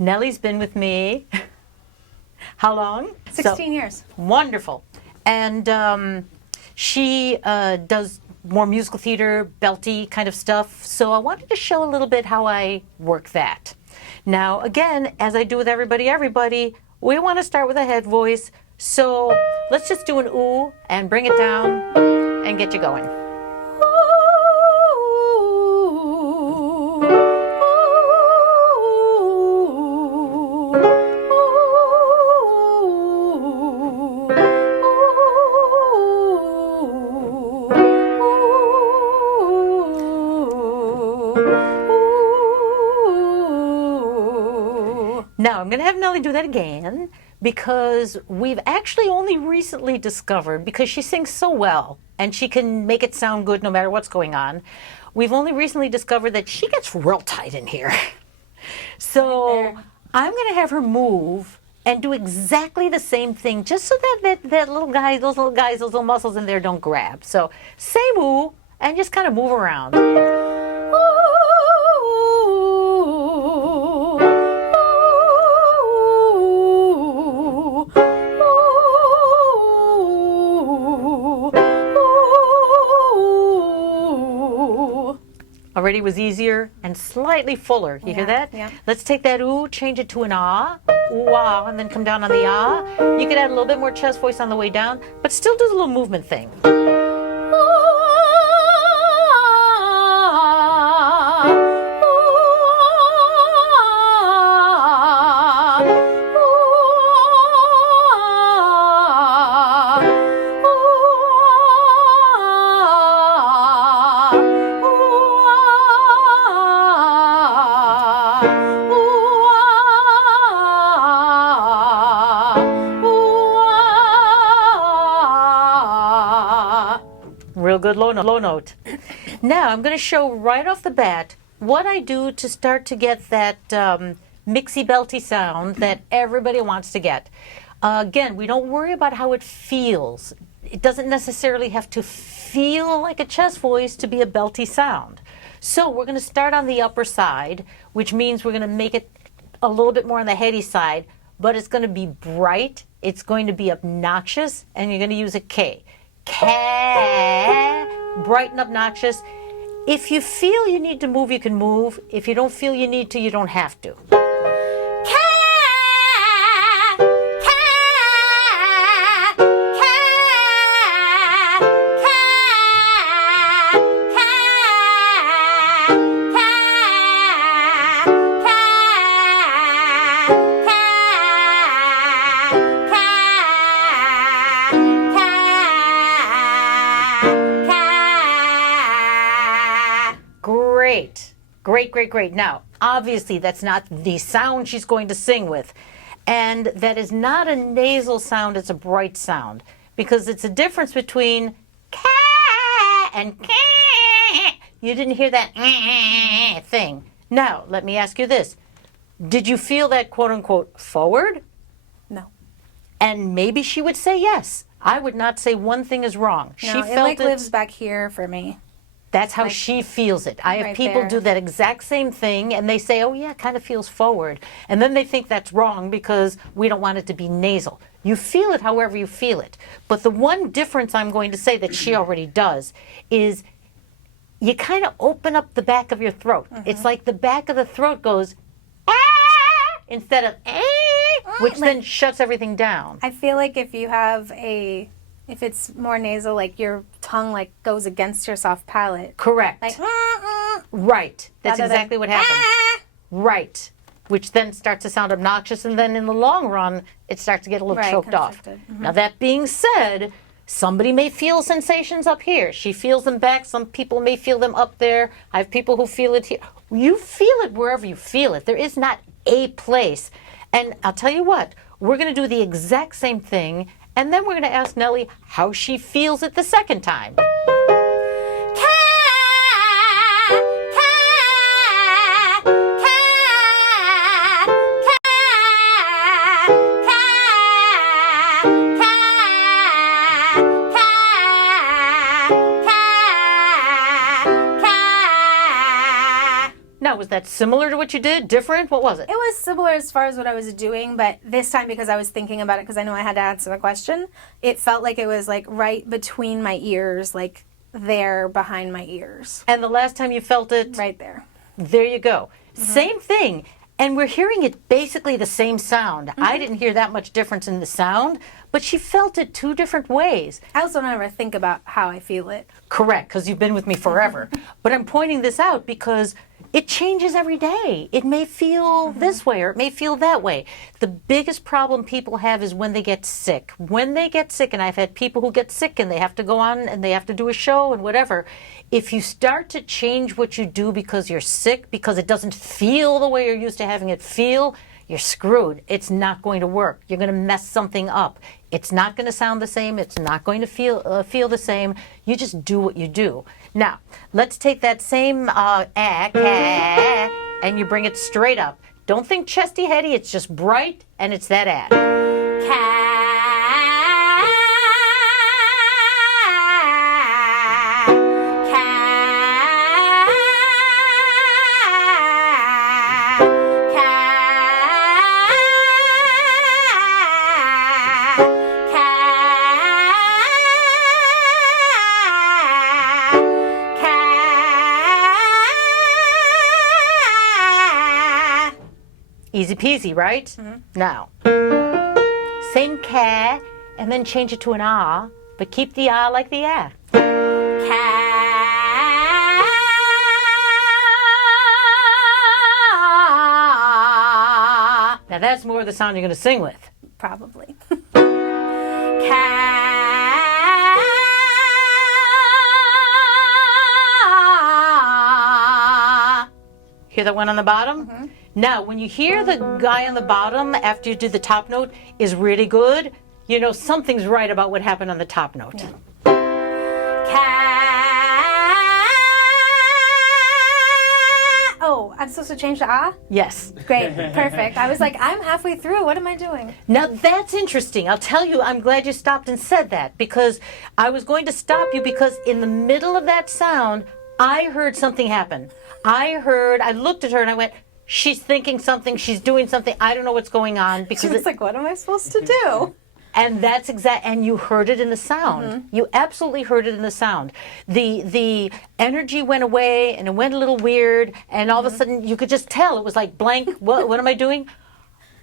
Nellie's been with me, how long? 16 years. Wonderful. And she does more musical theater, belty kind of stuff. So I wanted to show a little bit how I work that. Now, again, as I do with everybody, we want to start with a head voice. So let's just do an ooh and bring it down and get you going. Now, I'm going to have Nellie do that again because we've actually only recently discovered, because she sings so well and she can make it sound good no matter what's going on, we've only recently discovered that she gets real tight in here. So I'm going to have her move and do exactly the same thing just so that those little muscles in there don't grab. So say woo and just kind of move around. Already was easier and slightly fuller. You hear that? Yeah. Let's take that ooh, change it to an ah, ooh ah, and then come down on the ah. You could add a little bit more chest voice on the way down, but still do the little movement thing. Real good low note. Now I'm going to show right off the bat what I do to start to get that mixy belty sound that everybody wants to get. Again, we don't worry about how it feels. It doesn't necessarily have to feel like a chest voice to be a belty sound. So we're going to start on the upper side, which means we're going to make it a little bit more on the heady side, but it's going to be bright, it's going to be obnoxious, and you're going to use a K. K, bright and obnoxious. If you feel you need to move, you can move. If you don't feel you need to, you don't have to. Great. Now, obviously, that's not the sound she's going to sing with. And that is not a nasal sound, it's a bright sound. Because it's a difference between ka and ka. You didn't hear that thing. Now, let me ask you this. Did you feel that quote-unquote forward? No. And maybe she would say yes. I would not say one thing is wrong. No, she felt it lives back here for me. That's how she feels it. I have right people there. do that exact same thing, and they say, oh, yeah, it kind of feels forward. And then they think that's wrong because we don't want it to be nasal. You feel it however you feel it. But the one difference I'm going to say that she already does is you kind of open up the back of your throat. It's like the back of the throat goes, ah, instead of, which then shuts everything down. I feel like if you have if it's more nasal, like your tongue like goes against your soft palate. Correct. Like, right. That's rather exactly than, what happens. Right. Which then starts to sound obnoxious, and then in the long run, it starts to get a little choked off. Now, that being said, somebody may feel sensations up here. She feels them back. Some people may feel them up there. I have people who feel it here. You feel it wherever you feel it. There is not a place. And I'll tell you what, we're going to do the exact same thing, and then we're going to ask Nellie how she feels it the second time. Now, was that similar to what you did? Different? What was it? It was similar as far as what I was doing, but this time because I was thinking about it, because I know I had to answer the question, it felt like it was like right between my ears, like there behind my ears. And the last time you felt it? Right there. There you go. Same thing. And we're hearing it basically the same sound. I didn't hear that much difference in the sound, but she felt it two different ways. I also don't ever think about how I feel it. Correct, because you've been with me forever. But I'm pointing this out because it changes every day. It may feel this way or it may feel that way. The biggest problem people have is when they get sick. When they get sick, and I've had people who get sick and they have to go on and they have to do a show and whatever. If you start to change what you do because you're sick, because it doesn't feel the way you're used to having it feel, you're screwed. It's not going to work. You're going to mess something up. It's not going to sound the same. It's not going to feel the same. You just do what you do. Now, let's take that same and you bring it straight up. Don't think chesty heady. It's just bright, and it's that Easy peasy, right? Now, same ca, and then change it to an ah, but keep the ah like the ah. Now that's more of the sound you're going to sing with. Probably. Hear that one on the bottom? Now, when you hear the guy on the bottom after you do the top note is really good, you know something's right about what happened on the top note. Yeah. Oh, I'm supposed to change to ah? Yes. Great, perfect. I was like, I'm halfway through. What am I doing? Now that's interesting. I'll tell you, I'm glad you stopped and said that, because I was going to stop you because in the middle of that sound, I heard something happen. I looked at her and I went, she's thinking something, she's doing something, I don't know what's going on. She was like, what am I supposed to do? And that's and you heard it in the sound. You absolutely heard it in the sound. The energy went away and it went a little weird, and all of a sudden you could just tell it was like blank. What am I doing?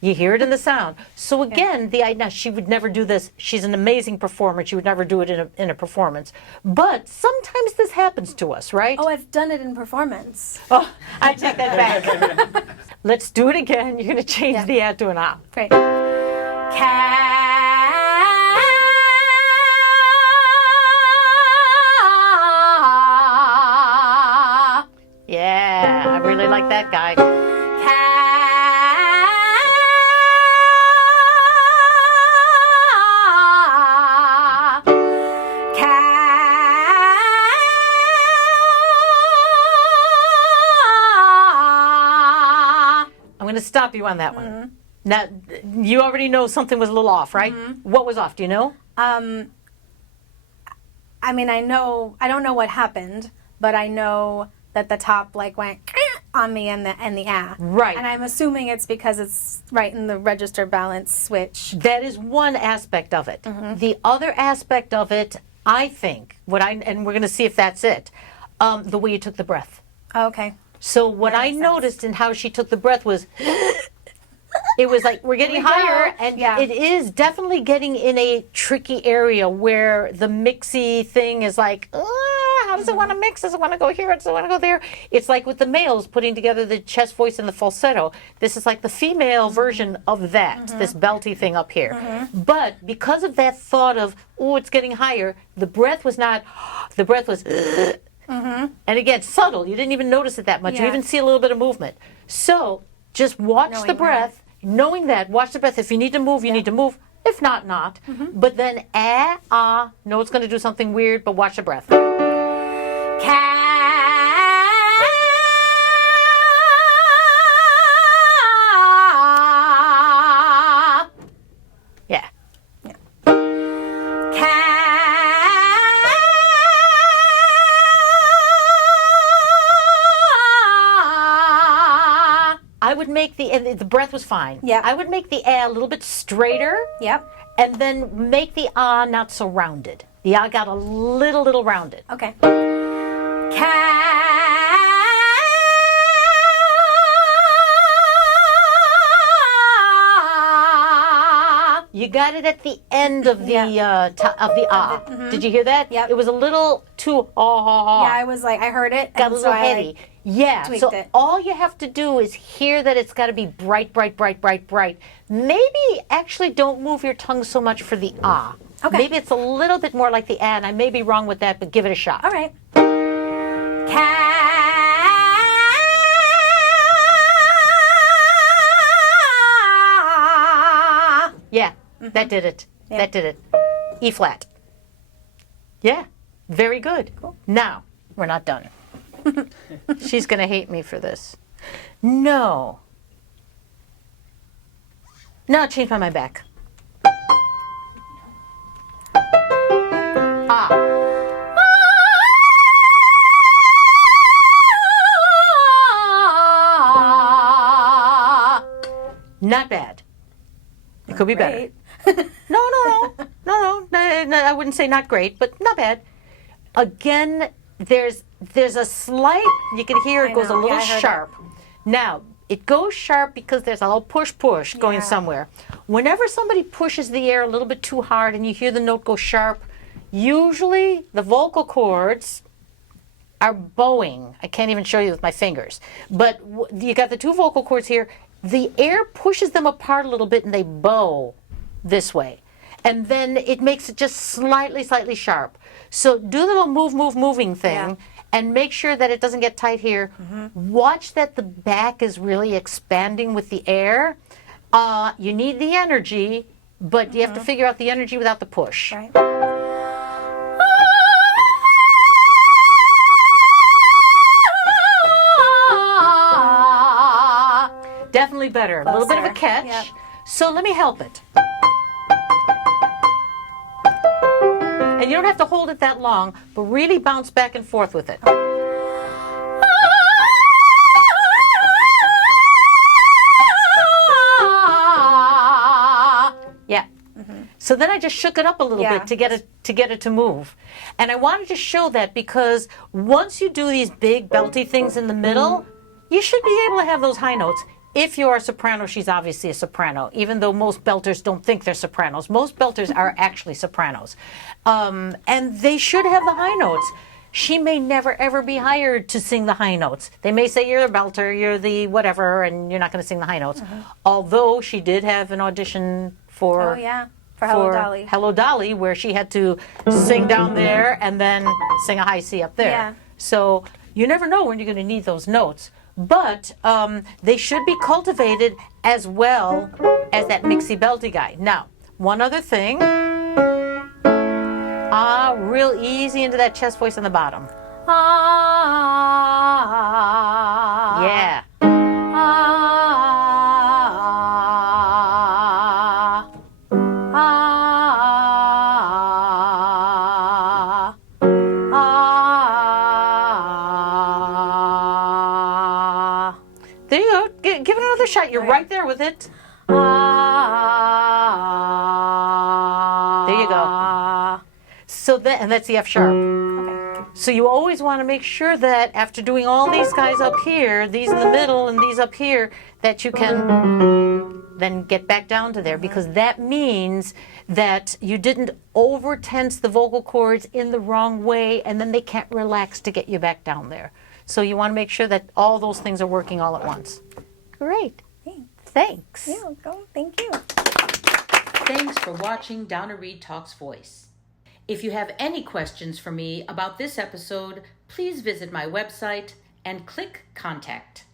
You hear it in the sound. So again, now she would never do this. She's an amazing performer. She would never do it in a performance. But sometimes this happens to us, right? Oh, I've done it in performance. Oh, I take that back. Let's do it again. You're going to change the ah to an ah. Great. Yeah, I really like that guy. I'm going to stop you on that one. Now, you already know something was a little off, right? What was off? Do you know? I mean, I don't know what happened, but I know that the top like went on me and the ah. Right. And I'm assuming it's because it's right in the register balance switch. That is one aspect of it. The other aspect of it, I think, and we're going to see if that's it, the way you took the breath. Okay. So what I noticed in how she took the breath was, it was like we're getting higher, and it is definitely getting in a tricky area where the mixy thing is like, how does it want to mix? Does it want to go here? Does it want to go there? It's like with the males putting together the chest voice and the falsetto. This is like the female version of that, this belty thing up here. But because of that thought of, it's getting higher, the breath was not, the breath was, and again, subtle. You didn't even notice it that much. You even see a little bit of movement. So just watch the breath, knowing that. Watch the breath. If you need to move, you need to move. If not, not. But then know it's going to do something weird, but watch the breath. Yeah. I would make the breath was fine. Yeah. I would make the a little bit straighter. Yep. And then make the ah not so rounded. The ah got a little rounded. Okay. You got it at the end of the ah. Did you hear that? Yep. It was a little too ah. Yeah, I was like, I heard it. Got a little so heady. Yeah. tweaked So it. all you have to do is hear that it's got to be bright. Maybe actually don't move your tongue so much for the ah. Okay. Maybe it's a little bit more like the ah, and I may be wrong with that, but give it a shot. All right. Yeah, that did it. Yeah. That did it. E flat. Yeah, very good. Cool. Now, we're not done. She's going to hate me for this. No. No, change my mind back. Not bad. It could be better. No, I wouldn't say not great, but not bad. Again, there's a slight, you can hear it I goes a know. little Yeah, I heard sharp. Now, it goes sharp because there's a little push going Yeah. somewhere. Whenever somebody pushes the air a little bit too hard and you hear the note go sharp, usually the vocal cords are bowing. I can't even show you with my fingers. But you got the two vocal cords here. The air pushes them apart a little bit and they bow this way. And then it makes it just slightly sharp. So do the moving thing Yeah. and make sure that it doesn't get tight here. Watch that the back is really expanding with the air. You need the energy, but you have to figure out the energy without the push. Right. Definitely better. A little bit of a Closer. catch. Yep. So let me help it. And you don't have to hold it that long, but really bounce back and forth with it. Yeah. So then I just shook it up a little Yeah. bit to get it to move. And I wanted to show that because once you do these big belty things in the middle, you should be able to have those high notes. If you're a soprano, she's obviously a soprano, even though most belters don't think they're sopranos. Most belters are actually sopranos. And they should have the high notes. She may never, ever be hired to sing the high notes. They may say, you're a belter, you're the whatever, and you're not going to sing the high notes. Although she did have an audition for... Oh, yeah. For Hello Dolly. Hello Dolly, where she had to sing down there and then sing a high C up there. Yeah. So you never know when you're going to need those notes. But they should be cultivated as well as that mixy belty guy. Now, one other thing. Real easy into that chest voice on the bottom. Yeah. There you go. Give it another shot. You're right there with it. There you go. So that, and that's the F sharp. Okay. So you always want to make sure that after doing all these guys up here, these in the middle and these up here, that you can then get back down to there, because that means that you didn't over tense the vocal cords in the wrong way, and then they can't relax to get you back down there. So you want to make sure that all those things are working all at once. Great. Thanks. Yeah, go. Thank you. Thanks for watching Donna Reid Talks Voice. If you have any questions for me about this episode, please visit my website and click Contact.